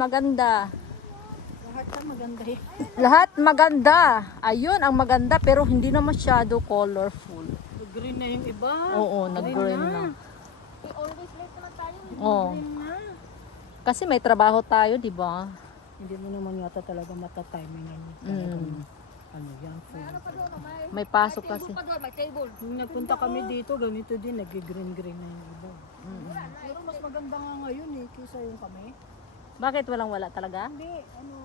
maganda. Lahat na maganda eh. Lahat maganda. Ayun ang maganda pero hindi na masyado colorful. Green na yung iba. Oo, nag-green na. Always late naman tayo. Oo. Green na. Kasi may trabaho tayo, di ba? Hindi mo naman yata talaga matatiming yan. Ano yan? May ano pa doon, May pasok may kasi. table pa doon, may table. Nung nagpunta kami dito, ganito din. Nag-green-green na yung iba. Pero mas maganda nga ngayon eh, kaysa yung kami. Bakit walang wala talaga? Hindi, ano,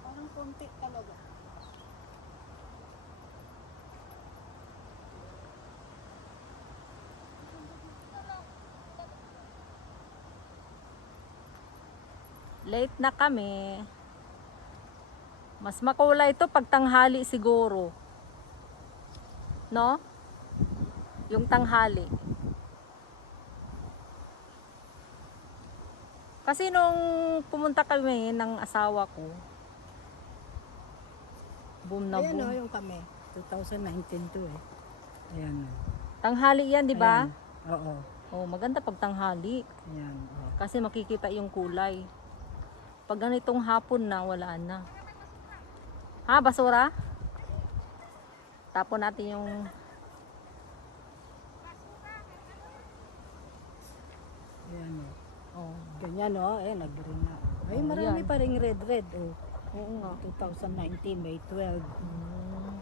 parang konti talaga. Late na kami. Mas makulay ito pag tanghali siguro. No? Yung tanghali. Kasi nung pumunta kami ng asawa ko, boom na Ayan boom. o, yung kami. 2019 to eh. Ayan o. Tanghali yan, di ba? Ayan. Oo. Oh, maganda pag tanghali. Ayan. Oh. Kasi makikita yung kulay. Pag ganitong hapon na, wala na. Ha, basura? Tapon natin yung... Ayan o. Oh. Ganyan o, eh, nag-green na. Ay, Oh, marami yan. pa rin red-red oh. Oo nga. 2019, May 12. Hmm.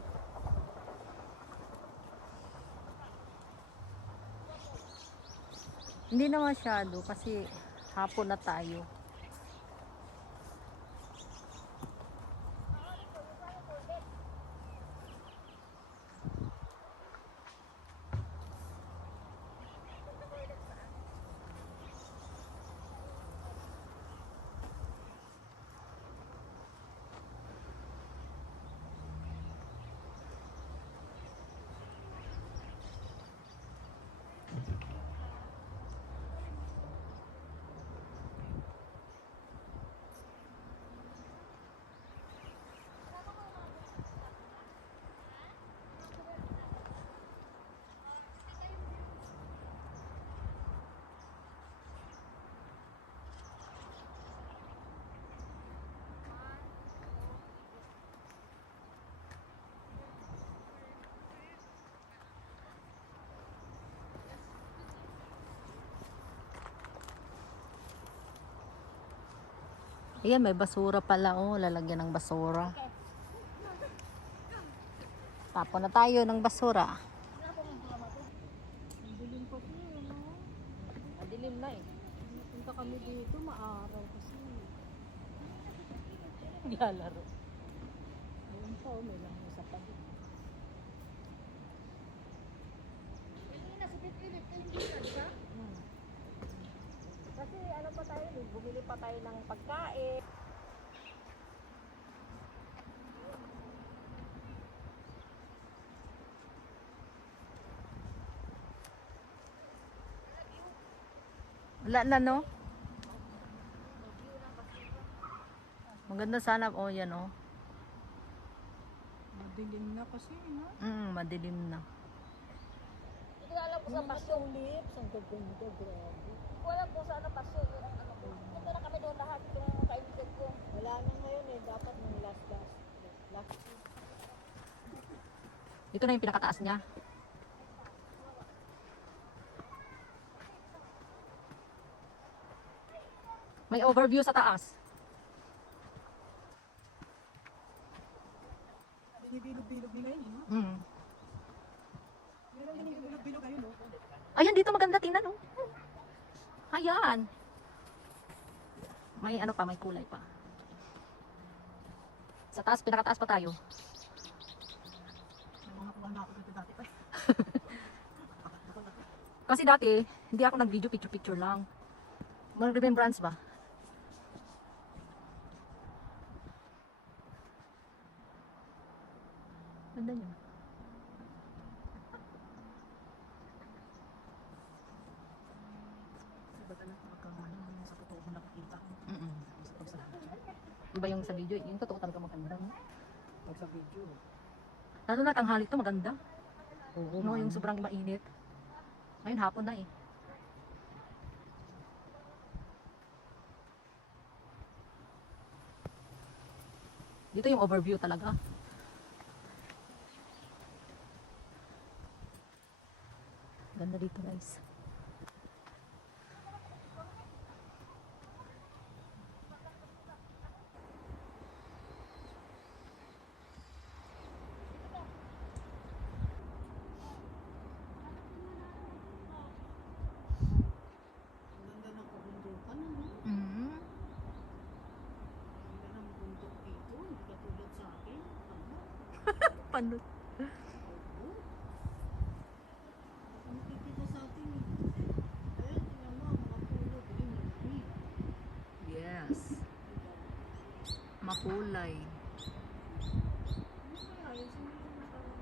Hindi na masyado kasi hapon na tayo. Ayan, may basura pala. Oh, lalagyan ng basura. Tapon na tayo ng basura. Dilim pa siya, ano? Madilim na eh. Punta kami dito, maaraw kasi. Lalaro. Ayun pa, oh, may lang isa pa din. Kasi ano pa tayo, bumili pa tayo ng pagkain. Wala na no? Maganda sana, oh yan oh. Madilim na kasi, no? Madilim na. Hindi ko alam po sa pasyon. Lips, ang gaganda, grabe. Wala po sa ano pasyon. Yung ano ko. Ito na kami doon lahat. Yung kaibigan ko. Wala na ngayon eh, dapat ng last. Dito na yung pinakataas niya. May overview sa taas. Binibilog-bilog nila yun, no? Meron binibilog-bilog kayo, no? Ayan, dito maganda tingnan oh. Ayan. May ano pa, may kulay pa. Sa taas, pinakataas pa tayo. May mga kuha na ako dito dati pa. Kasi dati, hindi ako nag-video picture-picture lang. Mag-remembrance ba? Ganda niya. Iba talaga pagkakaano sa totoo mo nakikita ko. Iba yung sa video, yung totoo talaga maganda. No? Pag sa video. Lalo na tanghali to maganda. Oo, No, yung sobrang mainit. Ngayon hapon na eh. Dito yung overview talaga. Ganda dito guys. Ang ganda ng kabundukan, ano? Mm. Ang ganda ng bundok dito. Hindi katulad sa akin. Ano? Panot. Oo. Ang nakikita sa atin eh. Ayan, tingnan mo, mga puno. Green, green. Yes. Makulay. Ano kaya yun? Sino yung matawag?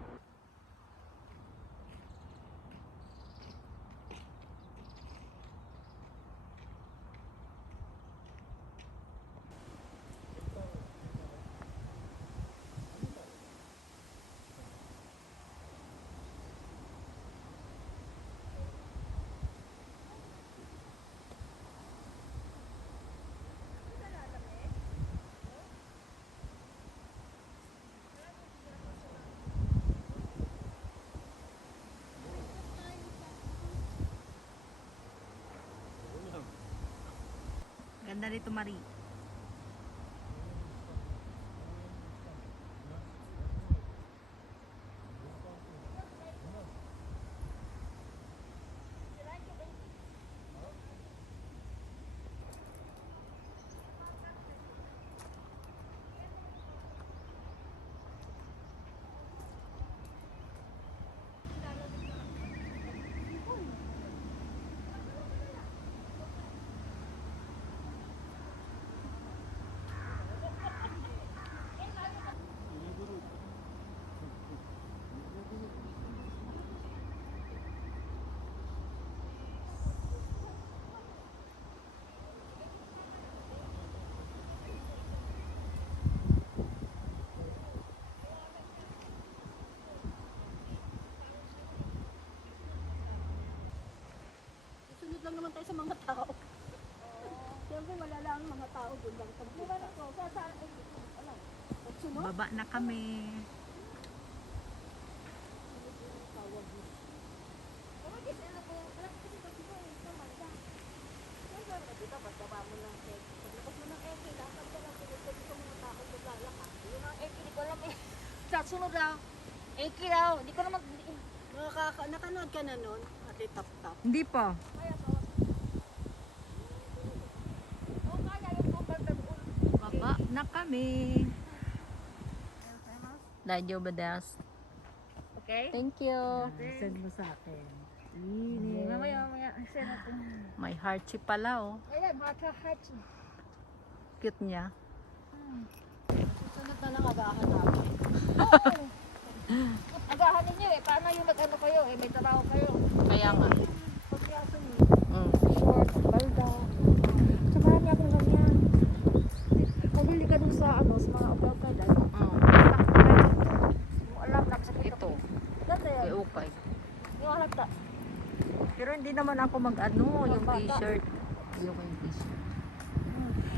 Ganda dito, Marie. Sunod lang naman tayo sa mga tao. Siyempre malala ang mga tao doon lang. Diba na po? Saan? Alam. Pagsunod? Baba na kami. Pero kasi ano po, alam kasi pag ito eh, sa manda. Siyempre, nakita, pagkaba mo ng egg. Paglapas mo ng egg, lakad ka lang, sunod sa mga tao maglalakad. Yung mga egg, hindi ko alam eh. Sasunod lang. Egg daw, hindi ko naman, Nakanood ka na nun? Ate Tap Tap. Hindi pa. kaya to. Oo, kaya yung tubal na doon. Baba na kami. Dadyo Badas. Okay? Thank you. Send mo sa akin. Mamaya, send natin. May hearty pala oh. Ayan, mga hearts. Cute niya. Susunod na lang agahan natin. Agahan ninyo eh, paano yung mag-ano kayo eh, may trabaho kayo. Kaya nga. Pagyaso niyo, Mm. short, balda. Samahan niya akong ganyan. Pumili ka dun sa ano, sa mga abroad-abroad. Mm. Yung alam na sa Ito. Ganda Kay yan. Ukay. Yung halata. Pero hindi naman ako mag-ano, yung t-shirt. Yung t-shirt.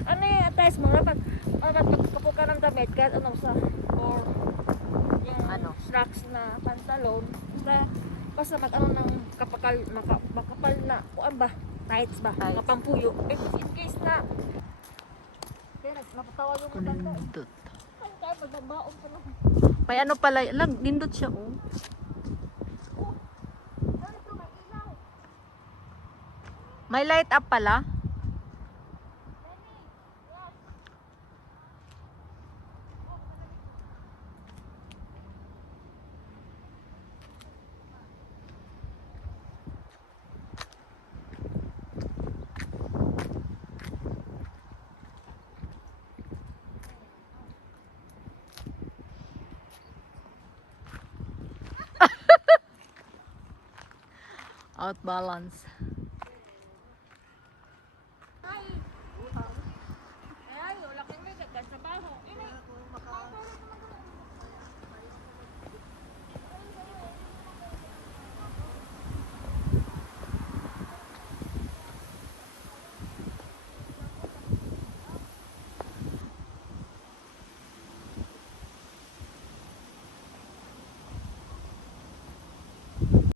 Ano yung attach mo? Dapat magkapo ka ng damit kahit ano sa or yung Ano? slacks na pantalon. Basta mag-ano ng makapal na, kuan ba? Tights ba? Tights. Kapampuyo. In case na. Kaya napatawa yung maganda. Kulindot. Ay, kaya magbabaon pa lang. May ano pala, nindot siya oh. Ganito, may ilaw. May light up pala. Out balance.